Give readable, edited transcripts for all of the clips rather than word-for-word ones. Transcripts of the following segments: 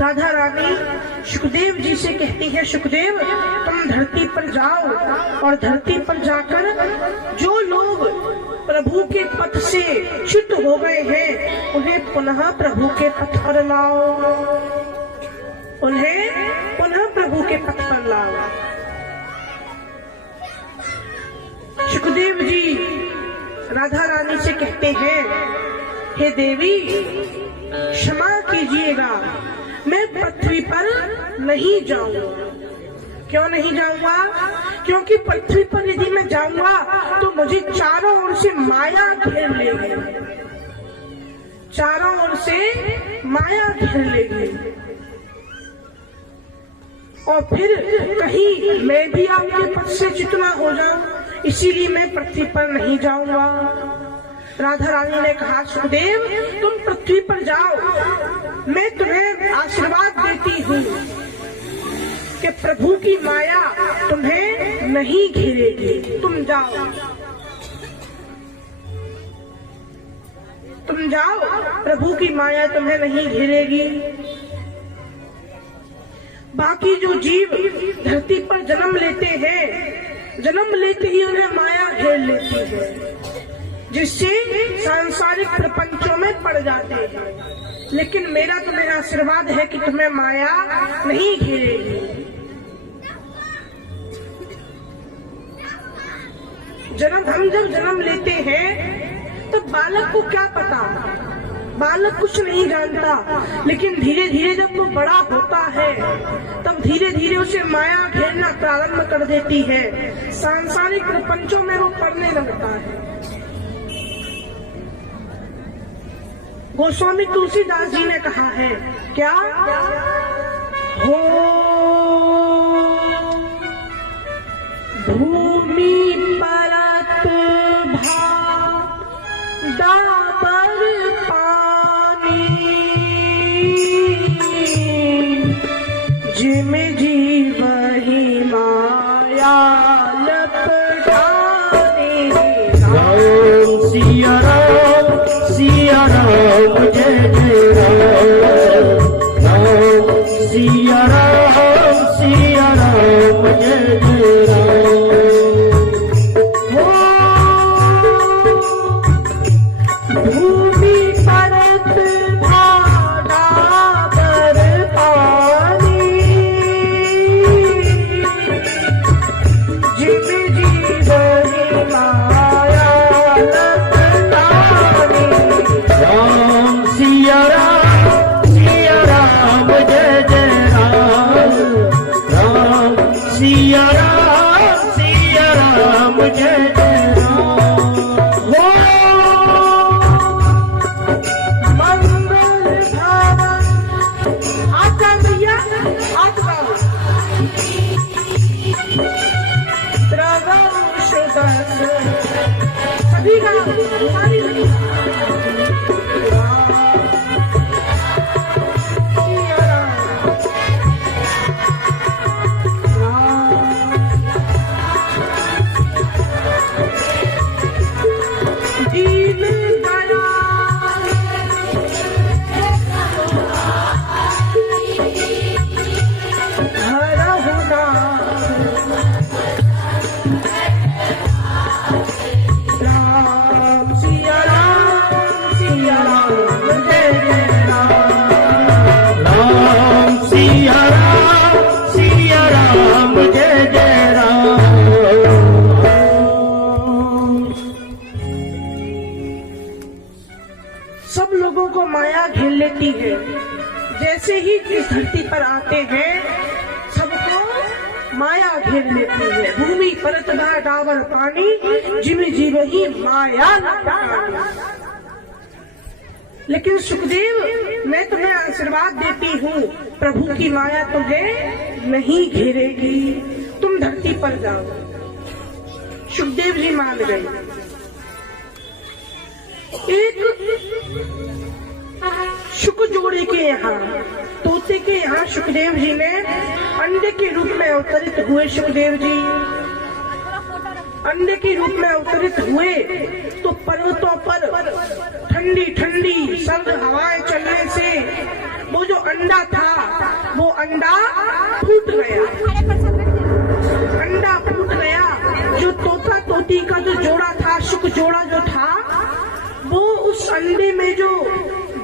राधा रानी सुखदेव जी से कहती है, सुखदेव तुम धरती पर जाओ और धरती पर जाकर जो लोग प्रभु के पथ से च्युत हो गए हैं उन्हें पुनः प्रभु के पथ पर लाओ, उन्हें पुनः प्रभु के पथ पर लाओ। सुखदेव जी राधा रानी से कहते हैं, हे देवी क्षमा कीजिएगा, मैं पृथ्वी पर नहीं जाऊंगा। क्यों नहीं जाऊंगा? क्योंकि पृथ्वी पर यदि मैं जाऊंगा तो मुझे चारों ओर से माया घेर लेगी, चारों ओर से माया घेर लेगी और फिर कहीं मैं भी आपके पथ से च्युत ना हो जाऊं, इसीलिए मैं पृथ्वी पर नहीं जाऊंगा। राधा रानी ने कहा, सुखदेव तुम पृथ्वी पर जाओ, मैं तुम्हें आशीर्वाद देती हूँ कि प्रभु की माया तुम्हें नहीं घेरेगी। तुम जाओ, तुम जाओ, प्रभु की माया तुम्हें नहीं घेरेगी। बाकी जो जीव धरती पर जन्म लेते हैं, जन्म लेते ही उन्हें माया घेर लेती है, जिससे सांसारिक प्रपंचों में पड़ जाते हैं। लेकिन मेरा तुम्हें आशीर्वाद है कि तुम्हें माया नहीं घेरेगी। हम जब जन्म लेते हैं तो बालक को क्या पता, बालक कुछ नहीं जानता, लेकिन धीरे धीरे जब वो बड़ा होता है तब धीरे धीरे उसे माया घेरना प्रारंभ कर देती है, सांसारिक प्रपंचों में वो पड़ने लगता है। गोस्वामी तुलसीदास जी ने कहा है, क्या हो भूमि परत डाबर पानी, जिम जीव ही माया लपटानी। राम सिया राम, सिया राम जय जय राम, राम सिया राम, सिया राम जय जय राम। भूमि परत डाबर पानी, जिम जीव ही माया लपटानी। राम सिया राम जय जय राम, राम सिया राम जय जय राम। हो मंगल भवन, आजा भैया आजा, द्रवम सुदस, सभी का सारी सब लोगों को माया घेर लेती है। जैसे ही इस धरती पर आते हैं सबको माया घेर लेती है। भूमि परत डाबर पानी, जिम जीव ही माया लपटानी। लेकिन सुखदेव मैं तुम्हें आशीर्वाद देती हूँ, प्रभु की माया तुम्हें नहीं घेरेगी, तुम धरती पर जाओ। सुखदेव जी मान गए। एक शुक जोड़े के यहाँ, तोते के यहाँ सुखदेव जी ने अंडे के रूप में अवतरित हुए। सुखदेव जी अंडे के रूप में अवतरित हुए तो पर्वतों पर ठंडी ठंडी सर्द हवाएं चलने से वो जो अंडा था अंडा फूट गया। अंडा फूट गया। जो तोता तोती का जो जोड़ा था, शुक जोड़ा जो था, वो उस अंडे में जो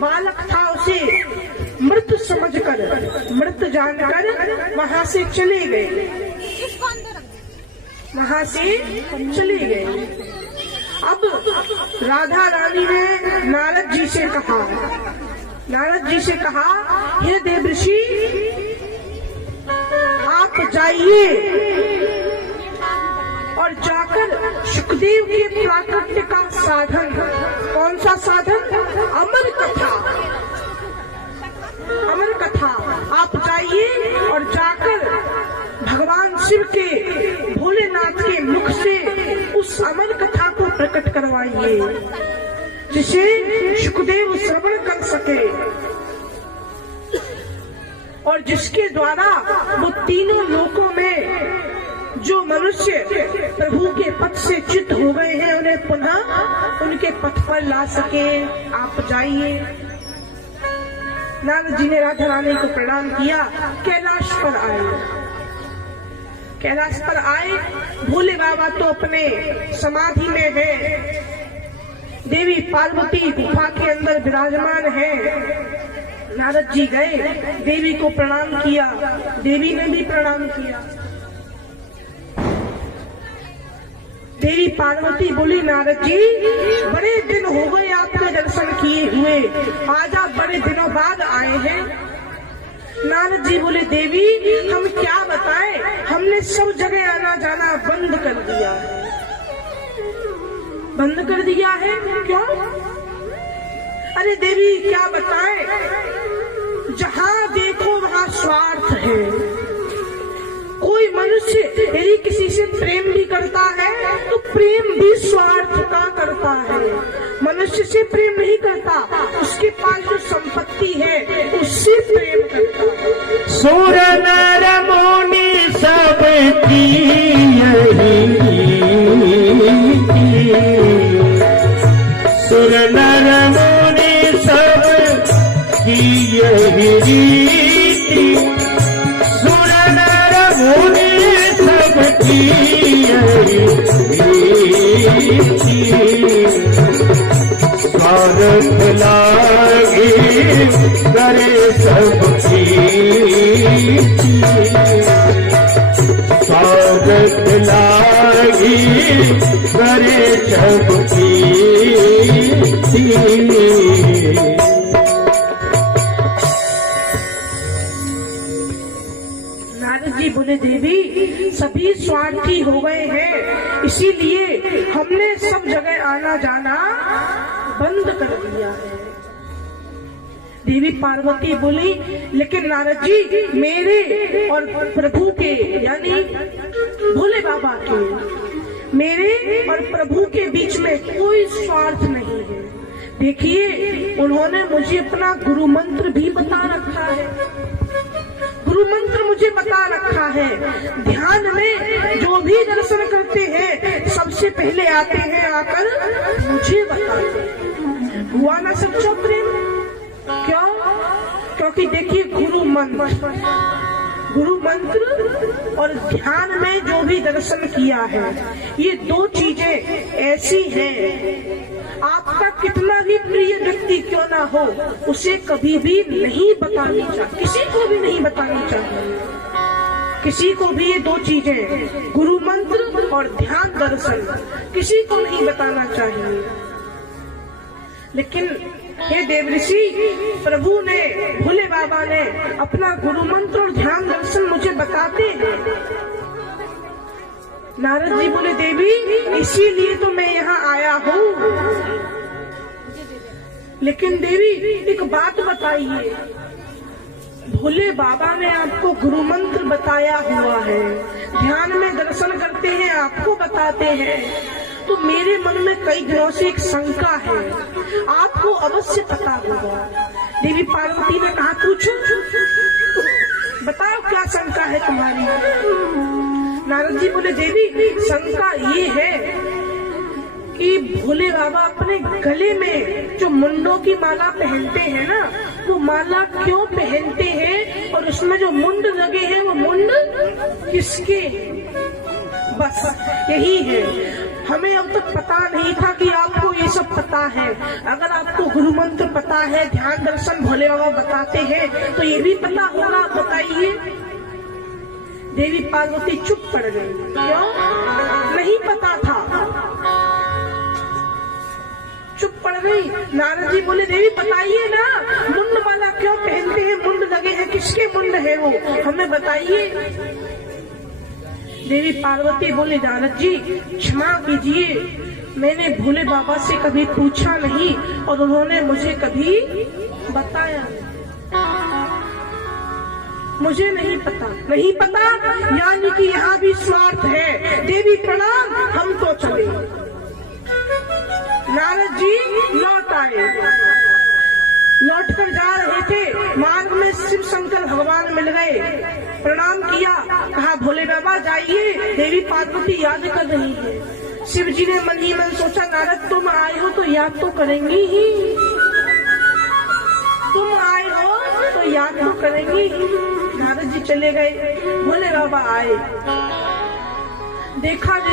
बालक था उसे मृत समझकर, मृत जानकर वहां से चले गए, वहां से चले गए। अब राधा रानी ने नारद जी से कहा, नारद जी से कहा, हे देवर्षि आप जाइए और जाकर सुखदेव के प्राकट्य का साधन, कौन सा साधन? अमर कथा, अमर कथा। आप जाइए और जाकर भगवान शिव के, भोलेनाथ के मुख से उस अमर कथा को प्रकट करवाइए, जिसे सुखदेव श्रवण कर सके और जिसके द्वारा वो तीनों लोकों में जो मनुष्य प्रभु के पथ से च्युत हो गए हैं उन्हें पुनः उनके पथ पर ला सके। आप जाइए। नारद जी ने राधा रानी को प्रणाम किया, कैलाश पर आए। कैलाश पर आए, भोले बाबा तो अपने समाधि में है, देवी पार्वती गुफा के अंदर विराजमान है। नारद जी गए, देवी को प्रणाम किया, देवी ने भी प्रणाम किया। देवी पार्वती बोली, नारद जी बड़े दिन हो गए आपके दर्शन किए हुए, आज आप बड़े दिनों बाद आए हैं। नारद जी बोले, देवी हम क्या बताएं, हमने सब जगह आना जाना बंद कर दिया है। बंद कर दिया है? क्यों? अरे देवी क्या बताएं, जहां देखो वहां स्वार्थ है। कोई मनुष्य यदि किसी से प्रेम भी करता है तो प्रेम भी स्वार्थ का करता है। मनुष्य से प्रेम नहीं करता, उसके पास जो संपत्ति है उससे प्रेम करता है। सुर नर मुनि सब की सुर नर मुनि सब की यही रीति, सुर नर मुनि सब की यही रीति, स्वागत लागे करे सबकी, स्वागत लागे करे सबकी। नारद जी बोले, देवी सभी स्वार्थी हो गए हैं, इसीलिए हमने सब जगह आना जाना बंद कर दिया है। देवी पार्वती बोली, लेकिन नारद जी मेरे और प्रभु के, यानी भोले बाबा के, मेरे और प्रभु के बीच में कोई स्वार्थ नहीं है। देखिए उन्होंने मुझे अपना गुरु मंत्र भी बता रखा है, गुरु मंत्र मुझे बता रखा है। ध्यान में जो भी दर्शन करते हैं सबसे पहले आते हैं, आकर मुझे बताते हैं। हुआ ना सच्चा प्रेम? क्यों? क्योंकि देखिए गुरु मंत्र और ध्यान में जो भी दर्शन किया है, ये दो चीजें ऐसी हैं, आपका कितना भी प्रिय व्यक्ति क्यों ना हो उसे कभी भी नहीं बतानी चाहिए, किसी को भी नहीं बतानी चाहिए, किसी को भी। ये दो चीजें, गुरु मंत्र और ध्यान दर्शन, किसी को नहीं बताना चाहिए। लेकिन हे देवर्षि, प्रभु ने, भोले बाबा ने अपना गुरु मंत्र और ध्यान दर्शन मुझे बताते हैं। नारद जी बोले, देवी इसीलिए तो मैं यहाँ आया हूँ। लेकिन देवी एक बात बताइए, भोले बाबा ने आपको गुरु मंत्र बताया हुआ है, ध्यान में दर्शन करते हैं आपको बताते हैं, तो मेरे मन में कई दिनों से एक शंका है, आपको अवश्य पता होगा। देवी पार्वती ने कहा, पूछो, बताओ क्या शंका है तुम्हारी। नारद जी बोले, देवी शंका ये है कि भोले बाबा अपने गले में जो मुंडों की माला पहनते हैं ना, वो माला क्यों पहनते हैं और और उसमें जो मुंड लगे हैं वो मुंड किसके? बस यही है। हमें अब तक पता नहीं था कि आपको ये सब पता है। अगर आपको गुरु मंत्र पता है, ध्यान दर्शन भोले बाबा बताते हैं, तो ये भी पता होगा। बताइए। देवी पार्वती चुप पड़ गई। क्यों? नहीं पता था, चुप पड़ गई। नारद जी बोले देवी बताइए ना, मुंड माला क्यों पहनते हैं? मुंड लगे हैं, किसके मुंड है वो, हमें बताइए। देवी पार्वती बोले नारद जी क्षमा कीजिए, मैंने भोले बाबा से कभी पूछा नहीं और उन्होंने मुझे कभी बताया, मुझे नहीं पता। नहीं पता यानी कि यहाँ भी स्वार्थ है। देवी प्रणाम, हम तो चले। नारद जी लौट आए। लौट कर जा रहे थे, मार्ग में शिव शंकर भगवान मिल गए। प्रणाम किया, कहा भोले बाबा जाइए, देवी पार्वती याद कर रही है। शिव जी ने मन ही मन सोचा नारद तुम आए हो तो याद तो करेंगी ही, तुम आए हो तो याद तो करेंगी ही। नारद जी चले गए, भोले बाबा आए, देखा